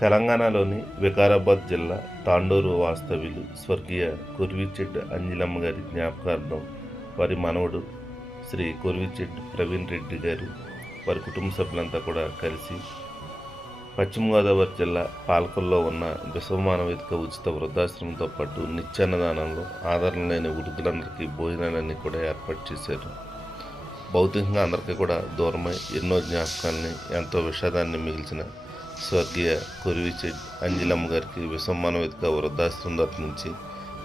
తెలంగాణలోని వికారాబాద్ జిల్లా తాండూరు వాస్తవ్యులు స్వర్గీయ కుర్విచెట్టు అంజిలమ్మ గారి జ్ఞాపకార్థం వారి మనవడు శ్రీ కుర్విచెట్టు ప్రవీణ్ రెడ్డి గారు వారి కుటుంబ సభ్యులంతా కూడా కలిసి పశ్చిమ గోదావరి జిల్లా పాలకొల్లో ఉన్న విశ్వమానవేదిక ఉచిత వృద్ధాశ్రమంతో పాటు నిత్యాన్నదానంలో ఆదరణ లేని వృద్ధులందరికీ భోజనాలన్నీ కూడా ఏర్పాటు చేశారు. భౌతికంగా అందరికీ కూడా దూరమై ఎన్నో జ్ఞాపకాలని ఎంతో విషాదాన్ని మిగిల్చిన స్వర్గీయ కుర్విచెట్టు అంజిలమ్మ గారికి విశ్వమానవేదిక వృద్ధాశ్రమం తరపు నుంచి,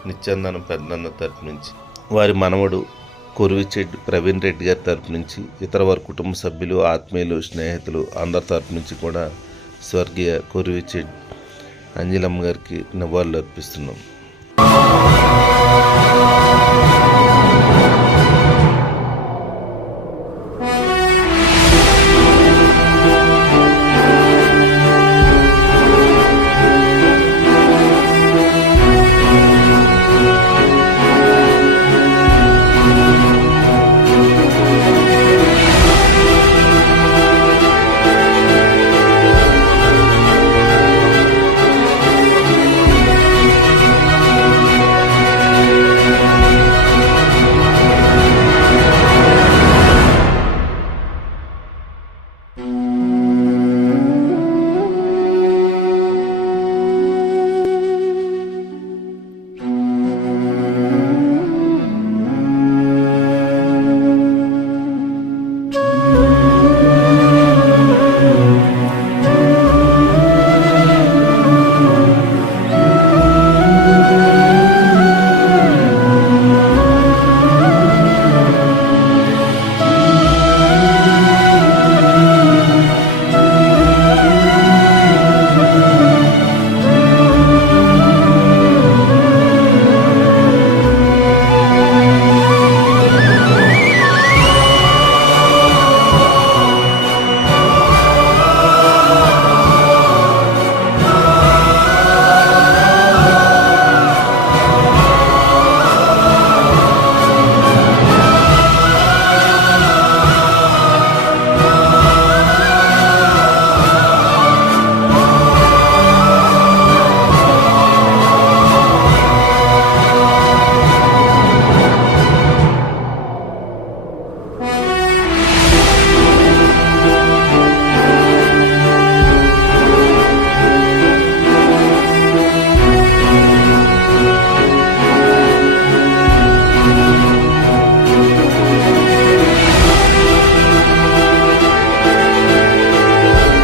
నిత్యాన్నదానం పెద్దన్న తరపు నుంచి, వారి మనవడు కుర్విచెట్టు ప్రవీణ్ రెడ్డి గారి తరపు నుంచి, ఇతర వారి కుటుంబ సభ్యులు, ఆత్మీయులు, స్నేహితులు అందరి తరపు నుంచి కూడా స్వర్గీయ కుర్విచెట్టు అంజిలమ్మ గారికి నివాళులు అర్పిస్తున్నాం.